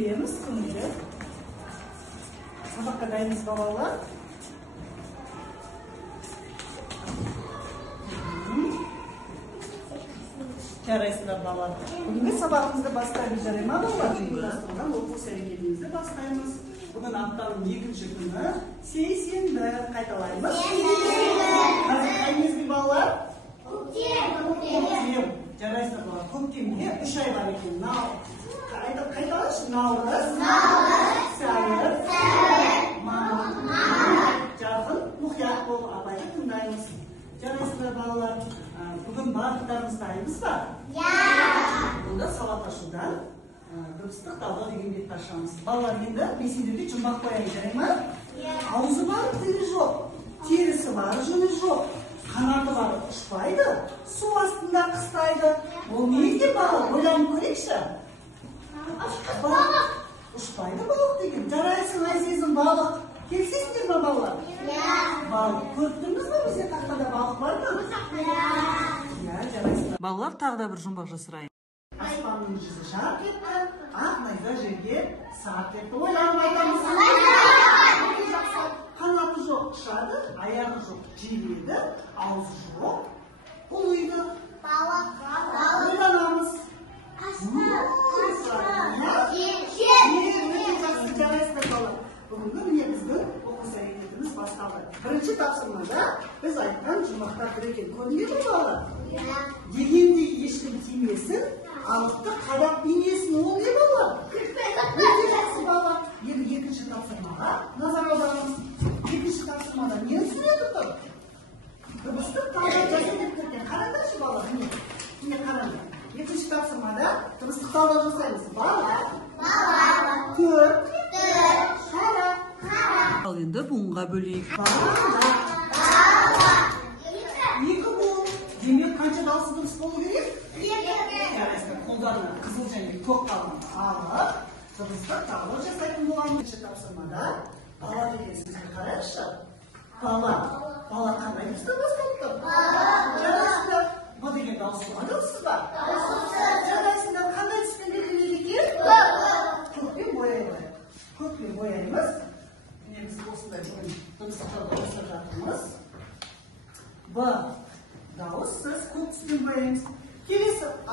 Kuruyoruz kumuyla. Sabah dayımız babalar. Жарайсыздар балалар. Бүгінгі сабағымызды бастаймыз, жарай ма балалар? Бүгін оқу сәрекетімізді бастаймыз. Бүгін аптаның екінші күні сейсенбі. Қайталаймыз. Қазір қай мезгіл балалар? Көктем. Жарайсыздар балалар. Көктемге 3 ай бар екен. Қайталайыншы? Наурыз, сәуір, мамыр, жақын, мұқият болып абайды тыңдаймыз. Жарайсыздар балалар. Бүгін барлықтарымыз дайынбыз ба? Бұнда сауатташудан дыбыстық талдау деген бетті ашамыз. Балалар, енді мен сендерге жұмбақ қояйын, жарай ма? Аузы бар, тілі жоқ, терісі бар, жүні жоқ, қанаты бар, ұшпайды, су астында қыстайды. Ол не екен балық? Ойланып көрейікші? Ұшпайды балық деген. Жарайсың, Айзезім, балық. Келсеңдер ма балалар? Балық көрттіңіз ба бізде тақтада балық бар ма? Балалар, тағы да бір жұмбақ жасырайын. Аспанның жүзі жарқ етті, ақ найза жерге сарт етті. Ойланып айтамыз. Қанаты жоқ, ұшады, аяғы жоқ, желеді, аузы жоқ, ұлиды. Ойланамыз. Бүгінгі міне біздің оқу сәрекетіміз басталды. Бірінші тапсырмада біз айтқан жұмбақтар бір екен. Көрінеді ме балалар? Дегенде ешкім тимесін, алыпты қадап бейнесін. Ол не балалар? Өте жақсы балалар. Енді екінші тапсырмаға назар аударамыз. Екінші тапсырмада нені түсінеді тұр? Дыбыстық талдау жасайтын түрде. Қараңдаршы балалар, міне қараңдар. Екінші тапсырмада дыбыстық талдау жасаймыз. Бала, төрт, қара. Ал енді буынға бөлейік. Екі буын. Демек қанша дауысты дыбыс болу керек? Жарайсыздар, қолдарына қызыл және көк қаламды алып, дыбыстық талдау жасайтын боламыз. Екінші тапсырмада бала деген сөзге қарайықшы. Бала қандай дыбыстан басталып тұр? Жарайсыздар, б деген дауыс болған жоқсыз ба? Жарайсыздар, қандай түспен белгілейді екен? Көкпен бояймыз. Көкпен бояймыз. Міне біз осындай бүгін дыбыстық талдау жасап жатырмыз. Б дауыссыз көк түспен бояймыз. Келесі А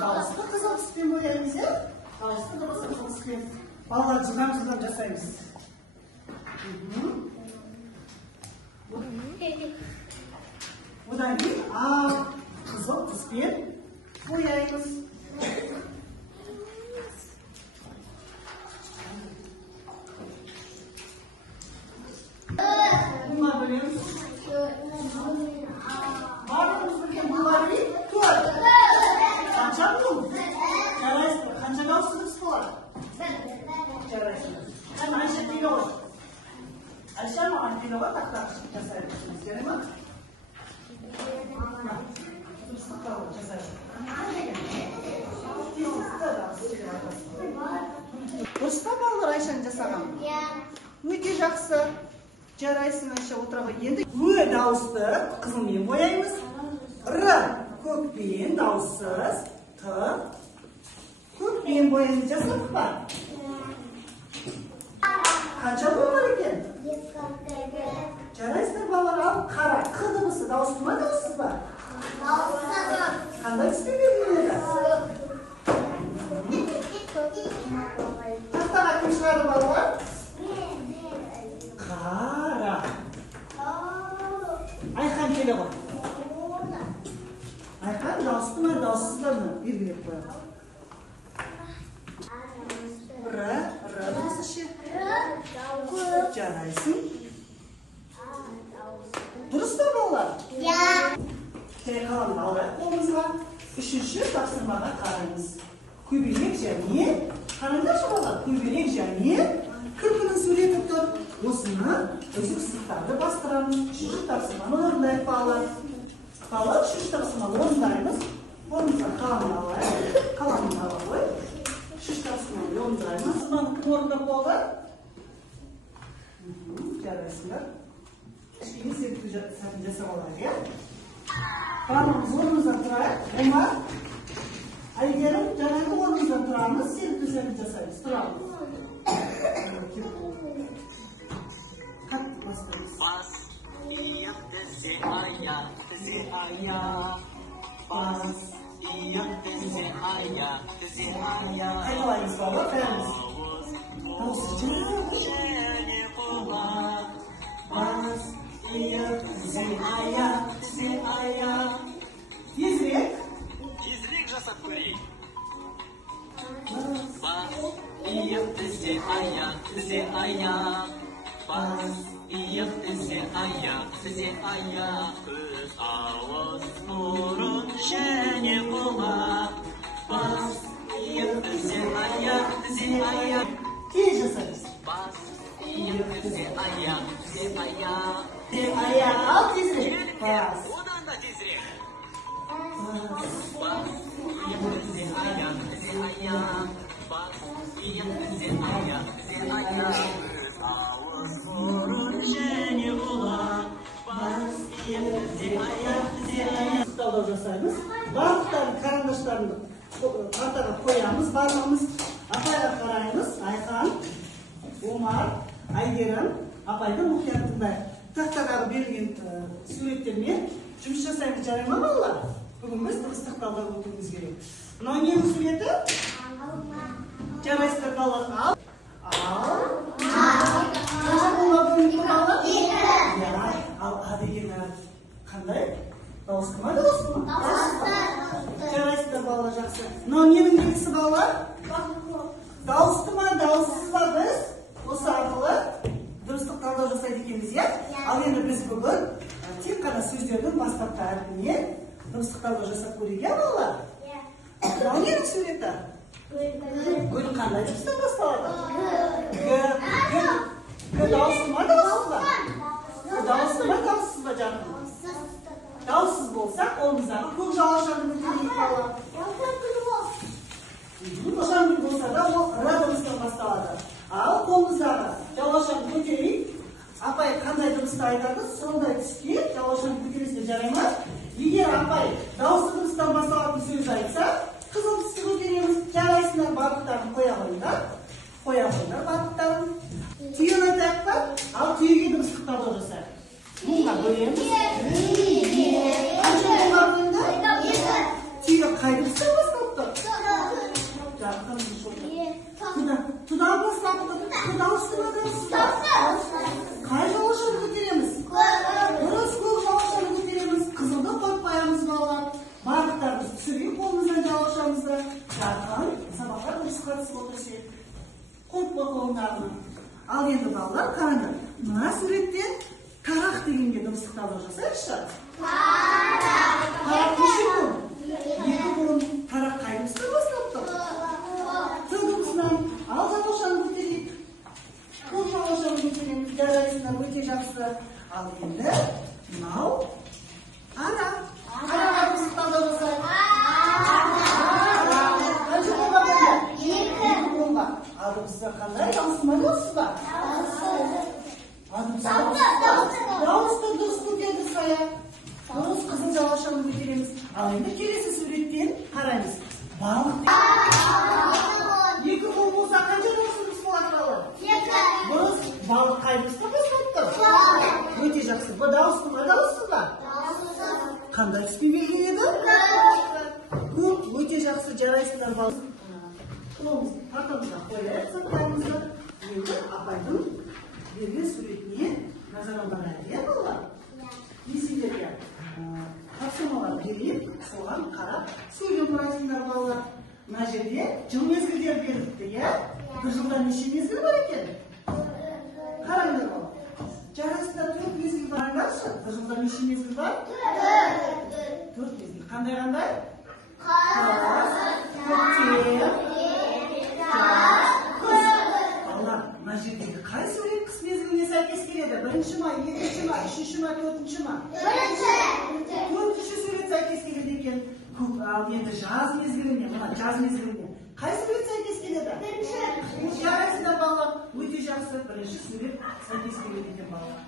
дауысты қызыл түспен бояймыз, е? Дауысты дыбысы қызыл түспен. Балалар жылдам жасаймыз. Одан кейін А қызыл түспен бояймыз. Бұңға бөлеміз. Барлығымыз білген бұңға бөлейік. Төрт. Қанша бұң? Жарайсыздар. Қанша дауысты дыбыс болады? Жарайсыздар. Қана Айша дейлі ғой. Айша маған дейлі ғой, тақтағы жасаймыз. Жарай ма? Дыбыстық талдау жасаймыз. Дұрыс па балалар Айшаны жасаған? Өте жақсы. Жарайсың Айша, отыраға. Енді Ө дауысты қызылмен бояймыз. Р көкпен дауыссыз. Т көкпен бояймыз. Жасадық па? Қанша болар екен? Жарайсыздар балалар, ал қара. Қ дыбысы дауысты ма, дауыссыз ба? Қандай түспен белгіленеді? Тақтаға кім шығады балалар? Қара. Айхан келе ғой. Айхан дауысты ма, дауыссыз ба ма? Белгілеп қояды. Р дыбысы ше? Жарайсың. Дұрыс па балалар? Қаламды алайық қолымызға. Үшінші тапсырмаға қараймыз. Көбелек және, қараңдаршы балалар, көбелек және күлкінің суреті тұр. Осыны үзік сызықтарды бастырамыз. Үшінші тапсырманы орындайық балалар. Балалар, үшінші тапсырманы орындаймыз. Орнымызға қаламды алайық. Қаламды ала қой. Үшінші тапсырманы орындаймыз. Тапсырманы кім орындап болды? Жарайсыңдар. Кішкене сертті сәтін жасап алайық, е? Барлығымыз орнымыздан тұрайық. Омар, Айгерім, жаңағы орнымыздан тұрайық. тұрамыз, сен төсемді жасаймыз. Тұрамыз. Қатты бастаймыз. Бас, иық, тізе, аяқ, тізе, аяқ. Бас, иық, тізе, аяқ, тізе, аяқ. Қайталаймыз бала, қайырымыз. Ауыз, мұрын, және құлақ. Бас, иық, тізе, аяқ, тізе, аяқ. Тезірек. Тезірек жасап көрейік. Бас, иық, тізе, аяқ, тізе, аяқ. Бас, иық, тізе, аяқ, тізе, аяқ. Көз, ауыз, мұрын, және құлақ. Бас, иық, тізе, аяқ, тізе, аяқ. Тез жасаймыз. Бас, иық, тізе, аяқ, тізе, аяқ. Аяқ, ал тезірек. Бас. Одан да тезірек. Бас, иық, тізе, аяқ, тізе, аяқ. Бас, иық, тізе, аяқ, тізе, аяқ. Көз, ауыз, мұрын, және құлақ. Бас, иық, тізе, аяқ, тізе, аяқ. Талдау жасаймыз. Барлықтарын қарындаштарын артаға қоямыз, бармамыз. Апайға қараймыз. Айхан, Омар, Айгерім, апайды мұқият тыңдайық. Тақтадағы берілген суреттермен жұмыс жасаймыз, жарай ма балалар? Бүгін біз дыбыстық талдау өтуіміз керек. Мынау ненің суреті? Жарайсыздар балалар. Ал. Қанша болма бөлінді балалар? Ал А деген қандай? Дауысты ма, дауысты ма? Жарайсыздар балалар, жақсы. Мынау ненің белгісі балалар? Дауысты ма, дауыссыз ба біз? Осы арқылы дыбыстық талдау жасайды екенбіз, иә? Ал енді біз бүгін тек қана сөздердің бастапқы әрпіне дыбыстық талдау жасап көрейік, иә балалар? Мынау ненің суреті? Гүл қандай дыбыстан басталады? Г дауысты ма, дауыссыз ба? Дауысты ма, дауыссыз ба жаным? Дауыссыз болса, қолымыздағы көк жалаушаны көтерейік балалар. Жалаушан гүл болса да, ол Р дыбыстан басталады. Ал қолымыздағы жалаушаны көтерейік. Апай қандай дыбысты айтады, сондай түске жалаушаны көтересіздер, жарай ма? Егер апай дауысты дыбыстан басталатын сөз айтса, қызыл түсті көтереміз. Жарайсыңдар, барлықтарын қоя қойыңдар. Қоя қойыңдар барлықтарын. Түйені айтайық па? Ал түйеге дыбыстық талдау жасайық. Бұңға бөлеміз. Қанша бұңға бөлінді? Түйе қай дыбыстан басталып тұр? Тудан басталып тұр. Дауысты ма, дауыссыз ба? Қай жалаушаны көтереміз? Дұрыс, көк жалаушаны көтереміз. Қызылды қойып қоямыз балалар. Барлықтарымыз түсірейік қолымыздан жалаушамызды. Жарқын, сабаққа дұрыс қатысып отырсек. Қойып қой қолыңдарына. Ал енді балалар, қараңдар. Мына суреттен тарақ дегенге дыбыстық талдау жасайықшы. Тарақ неше буын? Екі буын. Тарақ қай дыбыстан басталып тұр? Т дыбысынан. Ал жалаушаны көтерейік. Көк жалаушаны көтереміз. Жарайсыңдар, өте жақсы. Ал енді мынау ара. Араға дыбыстық талдау жасайық. Қанша буынға бөлінді? Екі буынға. Ал дыбысы қандай? Дауысты ма, дауыссыз ба? Дауысты дұрыс көтерді сая. Дұрыс, қызыл жалаушаны көтереміз. Ал енді келесі суреттен қараймыз. Балық. Екі буын болса қанша дауысты дұрыс болады балалар? Дұрыс, балық қай дыбыстан басталып тұр? Өте жақсы. Бұл дауысты ма, дауыссыз ба? Қандай түспен белгіледі? Көк, өте жақсы, жарайсыңдар балық. Қолымызды тартамызға қояйық заттарымызды. Енді апайдың берген суретіне назар аударайық, иә балалар? Есімдерге тапсырмалар берейік, соған қарап сөйлеп құрайсыңдар балалар. Мына жерде жыл мезгілдер беріліпті, иә? Бір жылда неше мезгіл бар екен? Қараңдар балалар. Жарайсыңдар, 4 мезгіл барыңдаршы. Бір жылда неше мезгіл бар? 4 мезгіл. Қандай? Қыс, көктем, балалар, мына жердегі қай сурет қыс мезгіліне сәйкес келеді? 1-ші ма, 2-ші ма, 3-ші ма, 4-ші ма? 4-ші сурет сәйкес келеді екен. Ал енді жаз мезгіліне, мына жаз мезгіліне қай сурет сәйкес келеді? 1-ші. Жарайсыңдар балалар, өте жақсы. 1-ші сурет сәйкес келеді екен балалар.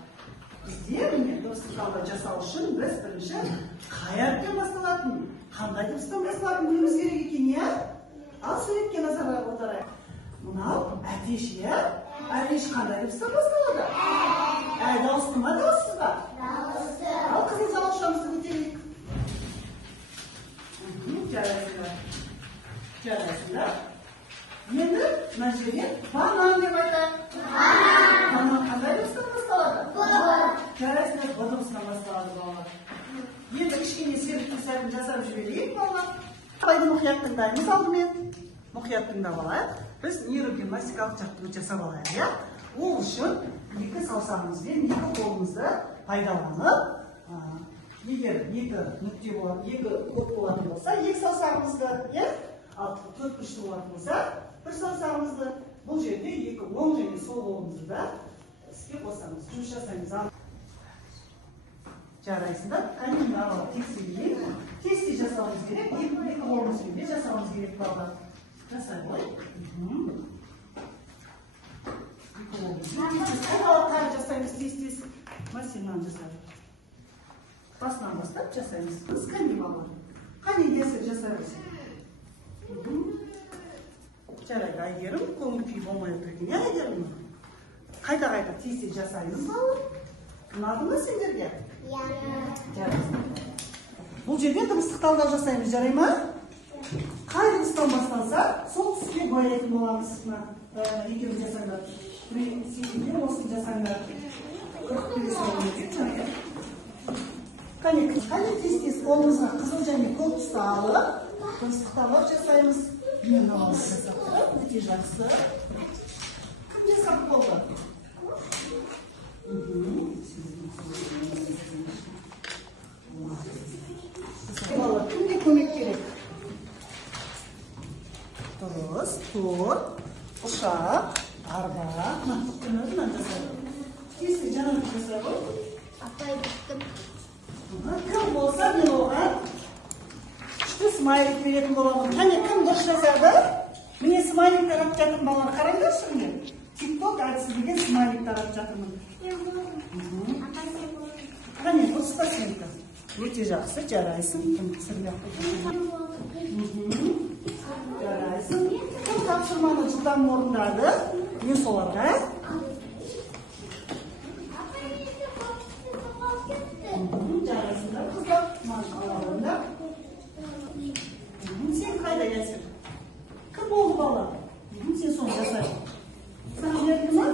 Бізде міне дыбыстық талдау жасау үшін біз 1-ші қай әріптен басталатын, қандай дыбыстан басталатын білуіміз керек екен, иә? Ал суретке назар әтеш, иә? Әтеш қандай дыбыстан басталады? Дауысты ма, дауыссыз ба? Дауысты. Ал қызыл жалаушамызды көтерейік. Жарайсыңдар. Енді мына жерге банан деп айтайық. Банан қандай дыбыстан басталады? Жарайсыңдар, б дыбыстан басталады балалар. Енді кішкене серіктің сәтін жасап жіберейік балалар. Абайды мұқият тыңдаймыз алдымен. Мұқият тыңдап алайық. Біз нейрогимнастикалық жаттығу жасап алайық, иә? Ол үшін екі саусағымызбен екі қолымызды пайдаланып, егер екі нүкте болады, екі код болатын болса, екі саусағымызды, иә? Ал төрт күшті болатын болса, бір саусағымызды бұл жерде екі оң және сол қолымызды да іске қосамыз. Жұмыс жасаймыз. Жарайсыңдар, қайныңды аралап тексерейік. Тез жасауымыз керек, екі қолымызбен де жасауымыз керек балалар. Жасай ғой. Қайдалап жасаймыз тез-тез. Мәселен жасаймыз. Басынан бастап жасаймыз. Қане балалар. Қане кесіп жасаймыз. Жарайды, Айгерім, көңіл күй болмай отыр екен, иә Айгерім? Қайта-қайта тез-тез жасаймыз балалар. Ұнады ма сендерге? Жарайды. Бұл жерде дыбыстық талдау жасаймыз, жарай ма? Қай дыбыстан басталса, сол түске бояйтын боламыз. Екеуін жасаңдар. Сендер осыны жасаңдар. 45 болуы. Қане тез-тез қолымызға қызыл және көк түсті алып, дыбыстық талдау жасаймыз. Мен аламыз жасап тұрып, өте жақсы. Кім жасап болды? Кімге көмек керек? Дұрыс, тор, ұшақ, арба, нақтықпен өзінен жасайды. Тез-тез жанын жасай ғой. Апай біттім. Кім болса, мен оған күшті смайлик беретін боламын. Қане, кім дұрыс жасады? Міне смайлик таратып жатырмын балалар. Қараңдаршы міне. TikTok әдісі деген смайлик таратып жатырмын. Қане, дұрыс па сенікі? Өте жақсы, жарайсың. Жарайсың. Кім тапсырманы жылдам орындады? Мен соларға. Жарайсыңдар қыздар. Аллағында. Сен қайда келсің? Кім болды бала? Сен соны жасайсың. Саған берді ма?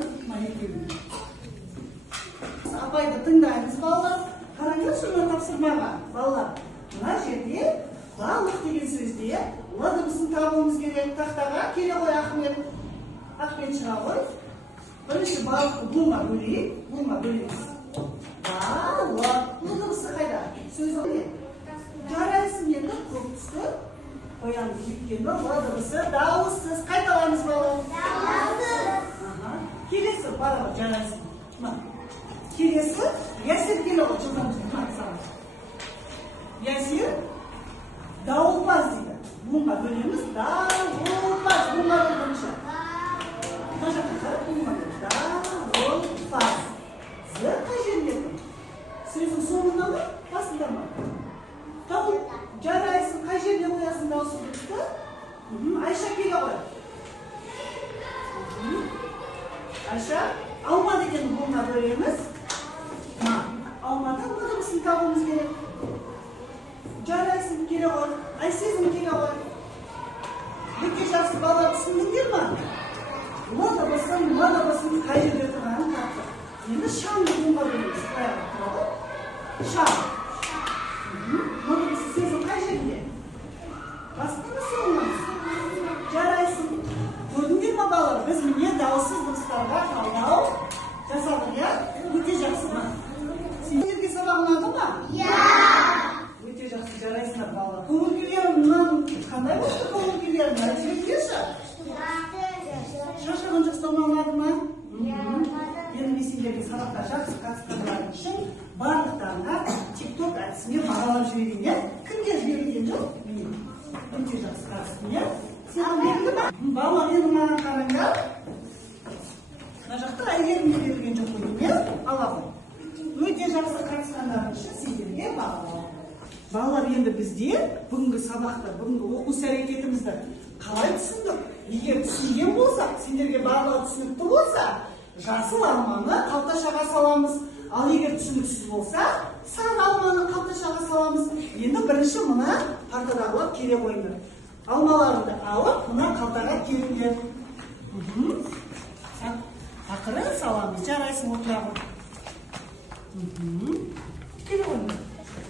Апайды тыңдаймыз балалар. Қараңызшы мына тапсырмаға. Балалар, мына жерде балық деген сөзде л дыбысын табуымыз керек. Тақтаға келе ғой Ахмет. Ахмет шыға ғой. Бірінші балықты бұлға бөлейік. Бұлға бөлейміз. Балық. Бұл дыбысы қайда? Сөз олай. Жарайсың енді көк түсті. Қоянды күйткенді л дыбысы дауыссыз. Қайталаймыз балалар. Дауыссыз. Келесі балалар жарайсың. Келесі Ясир келе ғой жылдан жылдан. Ясир дауылпаз дейді. Бұлға бөлеміз. Дауылпаз. Бұлға бөлімші. Мына жаққа қарап бұлға бөліміз. Дауылпаз. Зы қай жерінде бұл? Сөздің соңында ма? Басында ма? Дауыл жарайсың. Қай жерде қоясың дауысы дұрысты? Айша келе ғой. Айша алма деген бұлға бөлеміз. Алмадан бұл дыбысын табуымыз керек. Жарайсың келе ғой. Айсезім келе ғой. Өте жақсы балалар түсіндіңдер ма? Л дыбысын қай жерде тұрғанын таптық. Енді шамды бұлға бөлеміз. Шам. Бұл дыбысы сезім қай жерде? Басында ма соңынан? Жарайсың. Көрдіңдер ма балалар? Біз міне дауыссыз дыбыстарға талдау жасадық, иә? Өте жақсы ма? Сендерге сабақ ұнады ма? Иә! Өте жақсы, жарайсыңдар балалар. Көңіл күйлерің қандай болды көңіл күйлерің? Айтып өтсеңші. Шаршаған жоқсың ұнады ма? Енді сендерге сабаққа жақсы қатысқандарың үшін барлықтарына TikTok әдісіне бағалап жіберейін, иә? Кімге жіберген жоқ? Өте жақсы қатыстың, иә? Саған берілді ма? Балалар, енді маған қараңдар. Мына жақта Айгерімге берілген жоқ қой, иә? Алабын. Өте жақсы қатысқандарың үшін сендерге бағалау. Балалар, енді бізде бүгінгі сабақты, бүгінгі оқу әрекетімізді Қалай түсіндік? Егер түсінген болсақ, сендерге барлығы түсінікті болса, жасыл алманы қалташаға саламыз. Ал егер түсініксіз болса, сары алманы қалташаға саламыз. Енді бірінші мұна партадағылар келе қойыңдар. Алмаларыңды алып, мұна қалтаға келіңдер. Ақырын саламыз, жарайсың отырағын. Келе қойыңдар.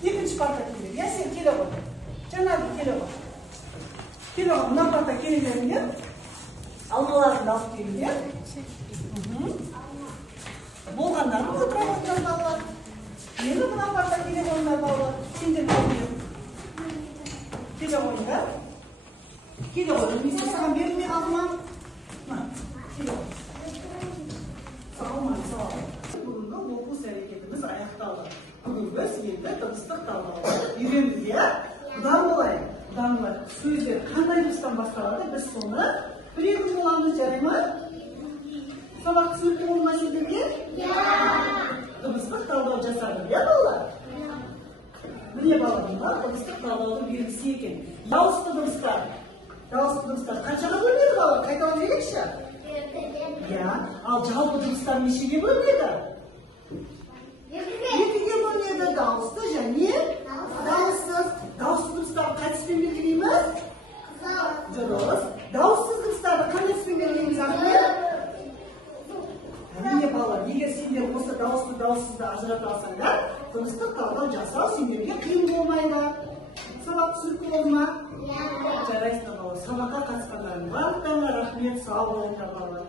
Екінші парта келер. Я сен келе қой. Жаңағы келе қой. Келе қой, мұна парта келелеріңдер. Алмаларыңды алып келіңдер. Болғандарын отыра қойыңдар балалар. Енді мұна парта келе қойыңдар балалар. Сендер қалыңдар. Келе қойыңдар. Келе қой, немесе саған берілмей қалды ма? Келе қой. Салма. Бүгінгі оқу әрекетіміз аяқталды. Бүгінгі енді дыбыстық талдауды үйрендік, иә? Бұдан былай сөздер қандай дыбыстан басталады, біз соны білетін боламыз, жарай ма? Сабақ түсінікті болды ма сендерге? Дыбыстық талдау жасадық, иә балалар? Міне балалар, дыбыстық талдаудың белгісі екен. Дауысты дыбыстар қаншаға бөлінеді балалар? Қайталап жіберейікші? Иә, ал жалпы дыбыстар нешеге бөлінеді? Екіге бөлінеді, дауысты және дауыссыз. Дауысты дыбыстарды қай түспен белгілейміз? Дұрыс. Дауыссыз дыбыстарды қандай түспен белгілейміз, Ахмет? Міне балалар, егер сендер осы дауысты дауыссызды ажырата алсаңдар, дыбыстық талдау жасау сендерге қиын болмайды. Сабақ түсінікті болды ма? Жарайсыңдар балалар. Сабаққа қатысқандарың барлықтарыңа рахмет, сау болыңдар балалар.